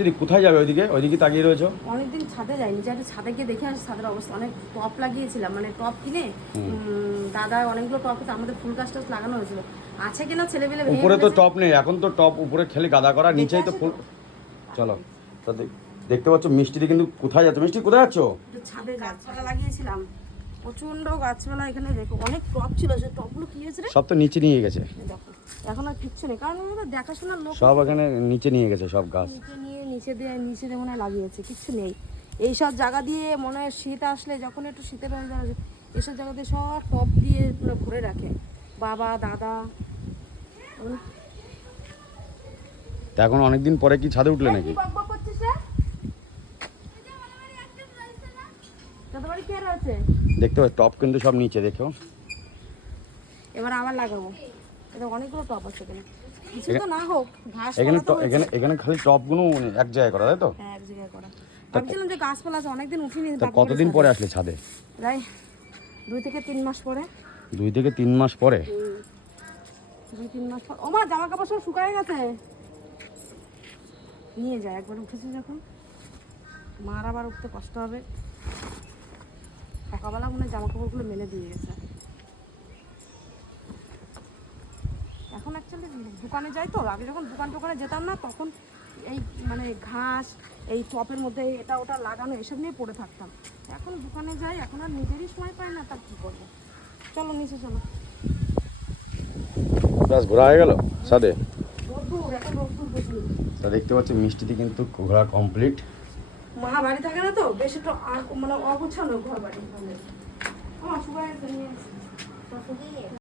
দিদি কোথায় যাবে ওইদিকে? ওইদিকে তাকিয়ে রয়েছো? অনেকদিন ছাদে যাইনি। যে একটু ছাদে গিয়ে দেখে আসি ছাদের অবস্থা। অনেক টপ লাগিয়েছিলাম মানে টপ কিনে দাদা অনেকগুলো টপ আমাদের ফুল গাছ টাছ লাগানো হয়েছিল। আছে কিনা ছেলেবেলে উপরে তো। টপ নেই এখন তো টপ উপরে খেলে গাদা করা নিচেই তো ফুল চলো তা দেখ- দেখতে পাচ্ছ মিষ্টিদি কিন্তু কোথায় যাচ্ছে? মিষ্টি কোথায় যাচ্ছ? ছাদে গাছপালা লাগিয়েছিলাম। প্রচণ্ড গাছপালা এখানে দেখো অনেক টপ ছিল। সে টপগুলো কি হয়েছে রে? সব তো নিচে নিয়ে গেছে। দেখো এখন আর কিচ্ছু নেই কারণ দেখাশোনার লোক সব এখানে নিচে নিয়ে গেছে সব গাছ। নিচে দিয়ে নিচে দিয়ে মনে হয় লাগিয়েছে কিচ্ছু নেই। এইসব জায়গা দিয়ে মনে হয় শীত আসলে যখন একটু শীতের এইসব জায়গা দিয়ে সব টপ দিয়ে পুরো ভরে রাখে। বাবা দাদা তা এখন অনেকদিন পরে কি ছাদে উঠলে নাকি? দেখতে পাচ্ছ টপ কিন্তু সব নিচে দেখো এবার আবার লাগাবো। এটা অনেকগুলো টপ আছে এখানে। কিছু তো না হোক ঘাস এখানে এখানে এখানে খালি টপগুলো এক জায়গায় করা তাই তো? হ্যাঁ এক জায়গায় করা। ভাবছিলাম যে গাছপালা আছে অনেকদিন উঠিনি কতদিন পরে আসলে ছাদে? প্রায় দুই থেকে তিন মাস পরে। দুই থেকে তিন মাস পরে? দুই তিন মাস পর জামা কাপড় সব শুকায় গেছে। নিয়ে যায় একবার উঠেছে যখন। মার আবার উঠতে কষ্ট হবে। সকালবেলা মনে হয় জামা কাপড়গুলো মেলে দিয়ে গেছে এখন অ্যাকচুয়ালি দোকানে যাই তো আগে যখন দোকান টোকানে যেতাম না তখন এই মানে ঘাস এই টপের মধ্যে এটা ওটা লাগানো এসব নিয়ে পড়ে থাকতাম। এখন দোকানে যাই এখন আর নিজেরই সময় পাই না তার কী করব? চলো নিচে চলো। ঘোরা হয়ে গেল? তা দেখতে পাচ্ছি কিন্তু ঘোরা কমপ্লিট মা বাড়ি থাকে না তো বেশ একটু আর মানে অগোছানো ঘর বাড়ি আমার সুগার নিয়ে আসি।